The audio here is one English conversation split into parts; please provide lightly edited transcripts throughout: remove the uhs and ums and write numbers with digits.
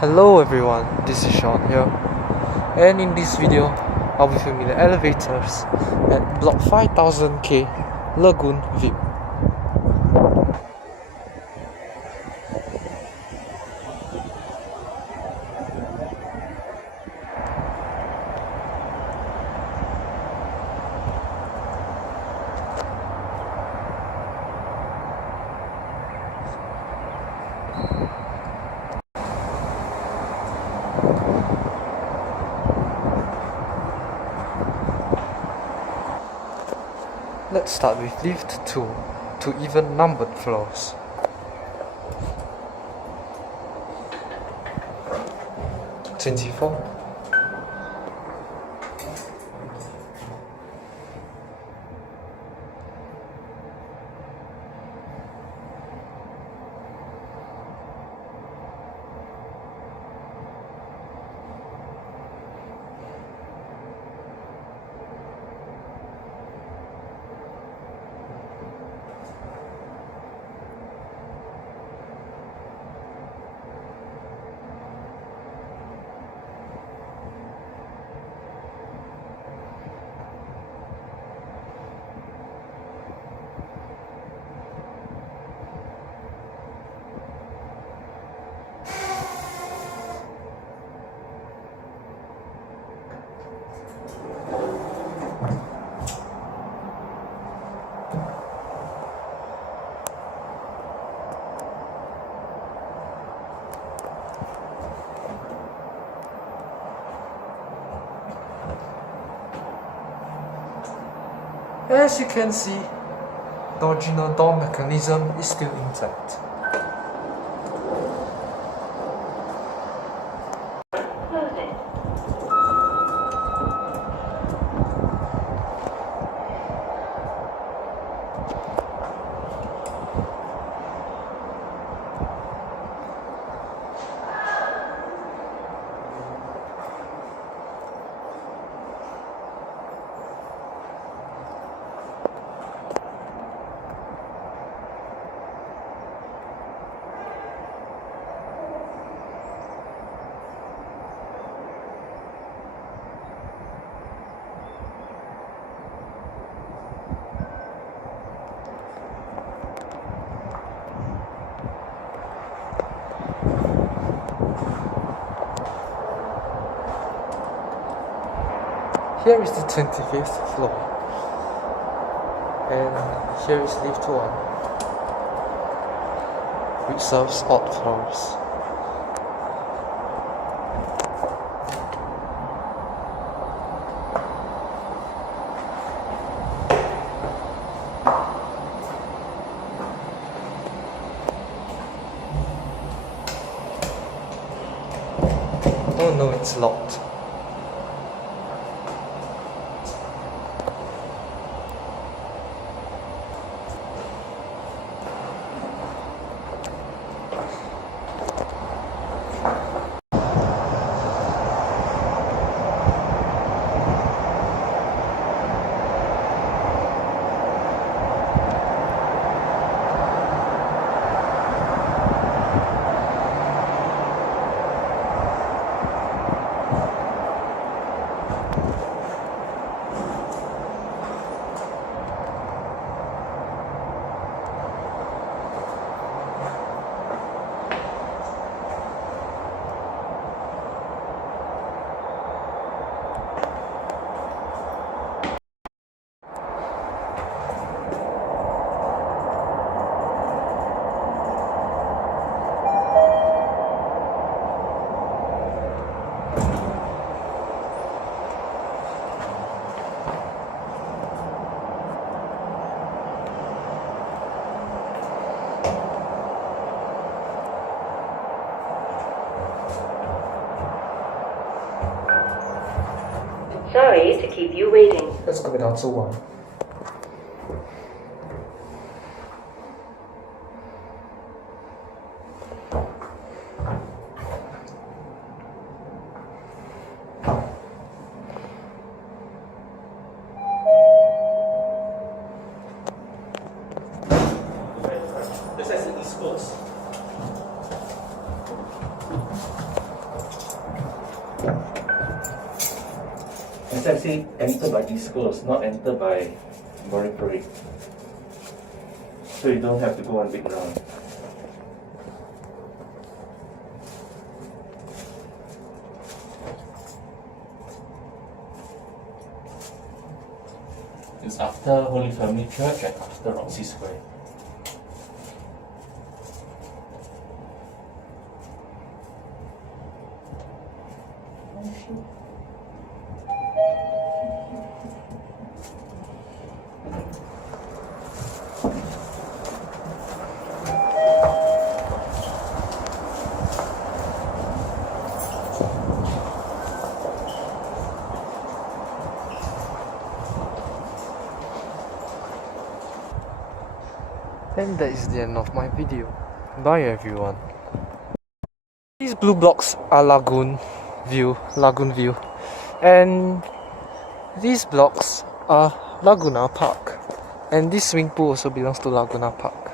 Hello everyone, this is Sean here, and in this video I'll be filming the elevators at block 5000K Lagoon View. Let's start with lift 2 to even numbered floors. "24. As you can see, the original door mechanism is still intact. Here is the 25th floor, and here is lift 1, which serves odd floors. Oh no, it's locked. Sorry to keep you waiting. Let's go down to 1. This is the East Coast. As I say, enter by East Coast, not enter by Marine Parade. So you don't have to go on big round. It's after Holy Family Church and after Roxy Square. And that is the end of my video. Bye everyone. These blue blocks are Lagoon View, and these blocks are Laguna Park, and this swimming pool also belongs to Laguna Park.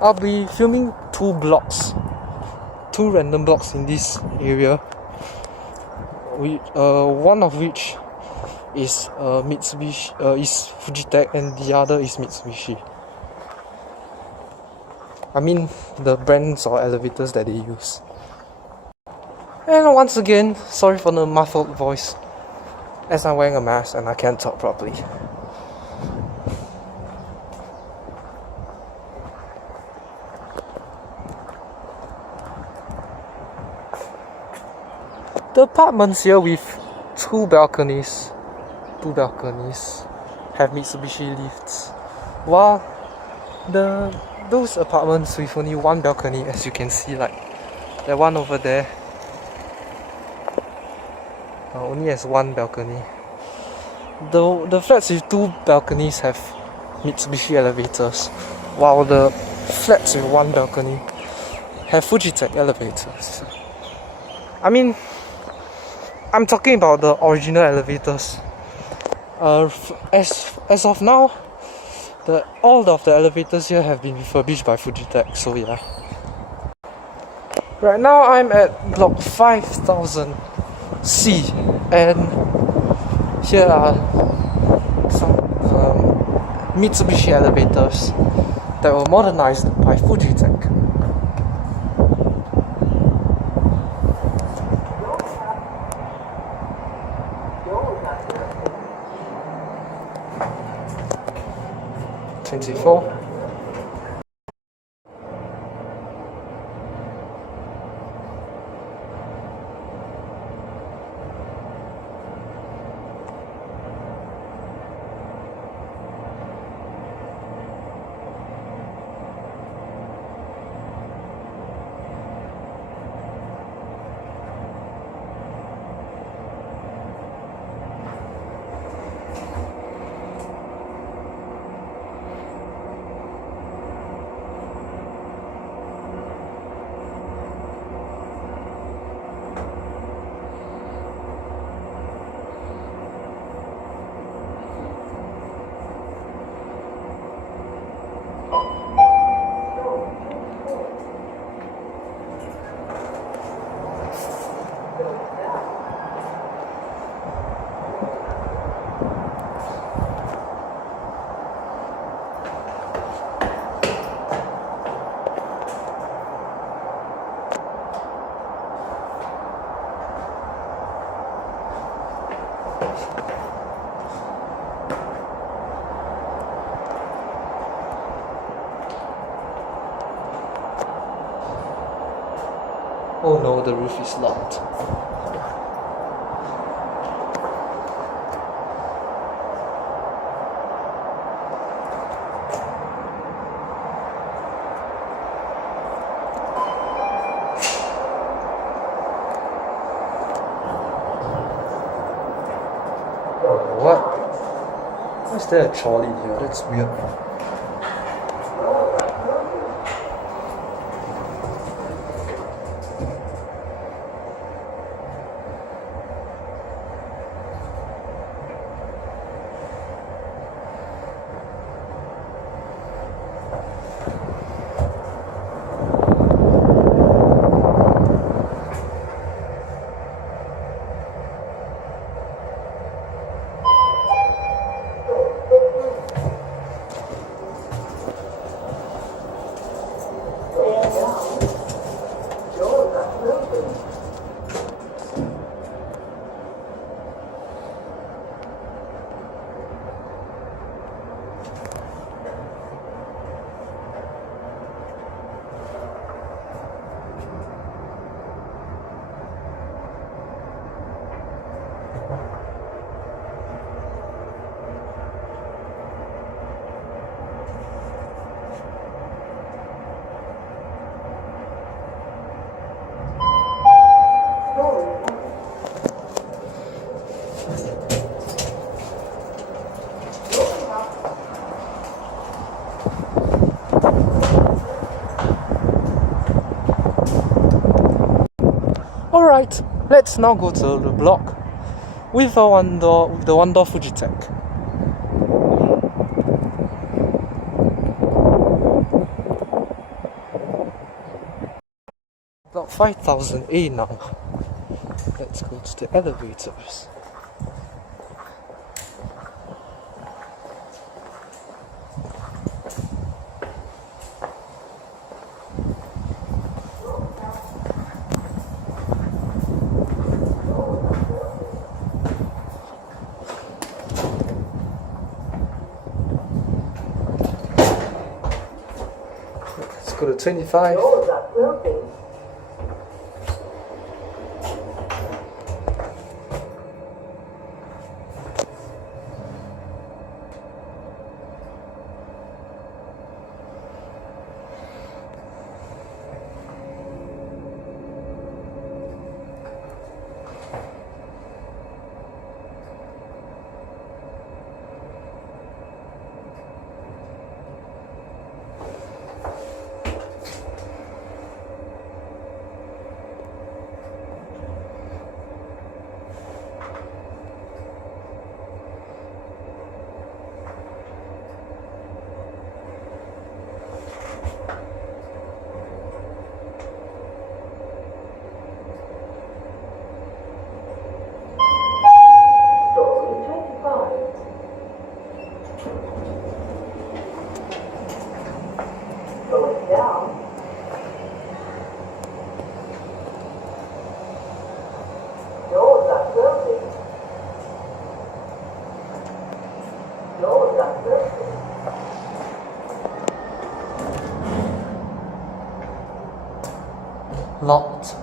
I'll be filming two random blocks in this area. One of which is Mitsubishi, is Fujitec, and the other is Mitsubishi. I mean the brands or elevators that they use. And once again, sorry for the muffled voice, as I'm wearing a mask and I can't talk properly. The apartments here with two balconies have Mitsubishi lifts, while those apartments with only one balcony, as you can see, like that one over there, only has one balcony. The flats with two balconies have Mitsubishi elevators, while the flats with one balcony have Fujitec elevators. I mean, I'm talking about the original elevators. As of now, all of the elevators here have been refurbished by Fujitec, so yeah. Right now I'm at block 5000C, and here are some Mitsubishi elevators that were modernized by Fujitec. Oh no, the roof is locked. What? Why is there a trolley here? That's weird. Alright, let's now go to the block with the one door Fujitec. Block 5000A now. Let's go to the elevators. Let's go to 25. Locked.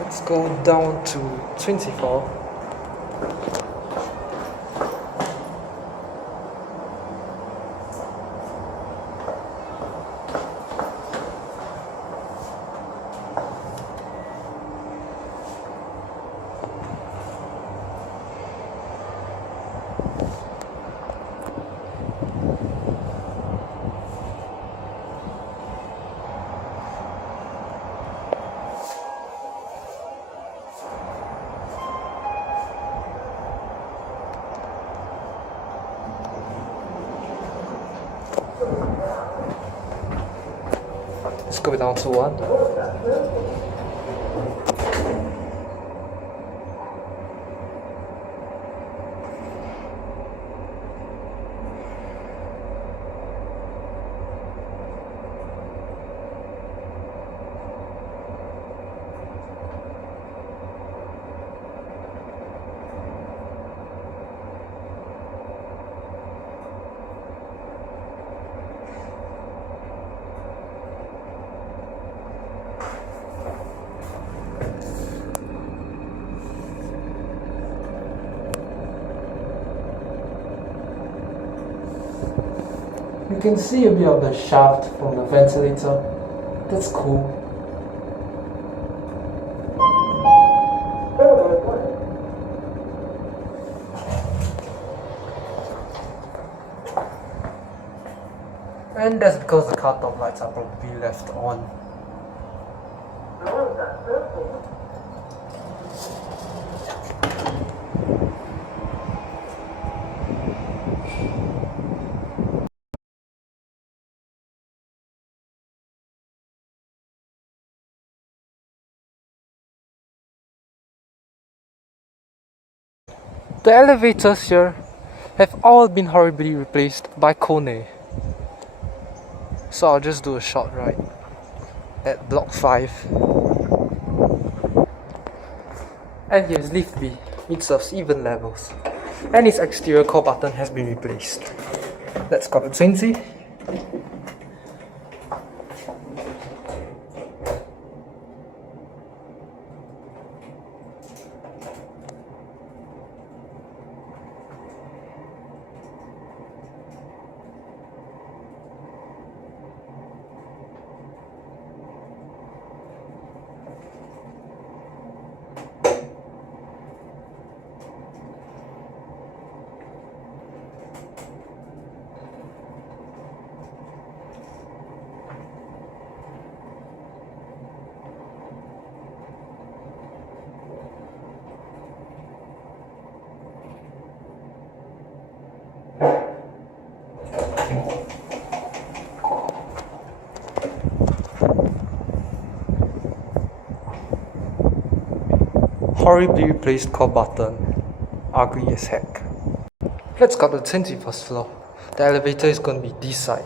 Let's go down to 24. Let's go down to 1. You can see a bit of the shaft from the ventilator. That's cool. And that's because the car top lights are probably left on. The elevators here have all been horribly replaced by Kone. So I'll just do a short ride at block 5. And here's lift B. It serves even levels. And its exterior call button has been replaced. Let's go to 20. horribly replaced call button. Ugly as heck. Let's go to the 21st floor. The elevator is going to be this side.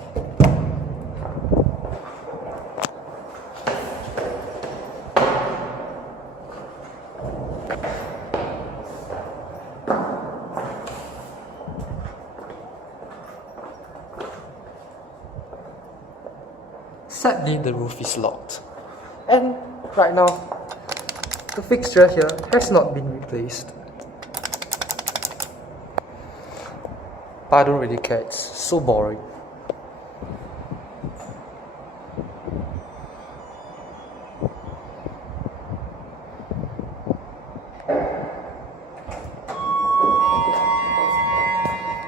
Sadly, the roof is locked. And right now, the fixture here has not been replaced. But I don't really care, it's so boring.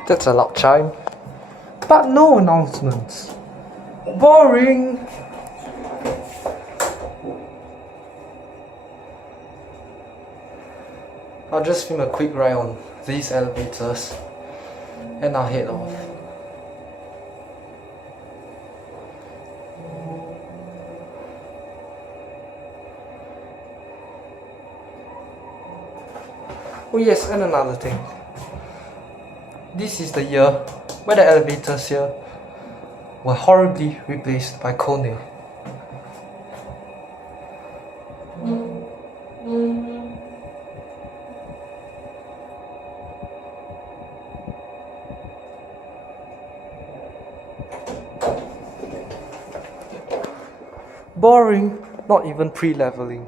That's a loud chime. But no announcements. Boring! I'll just film a quick ride on these elevators and I'll head off. Oh yes, and another thing. This is the year where the elevators here were horribly replaced by Kone. Boring, not even pre-leveling.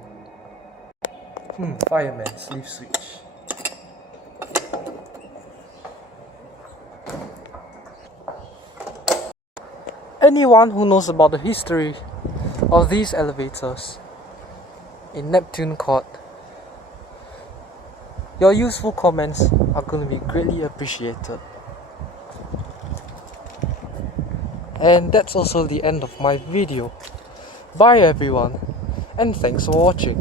Fireman, sleeve switch. Anyone who knows about the history of these elevators in Neptune Court, your useful comments are going to be greatly appreciated. And that's also the end of my video. Bye everyone, and thanks for watching.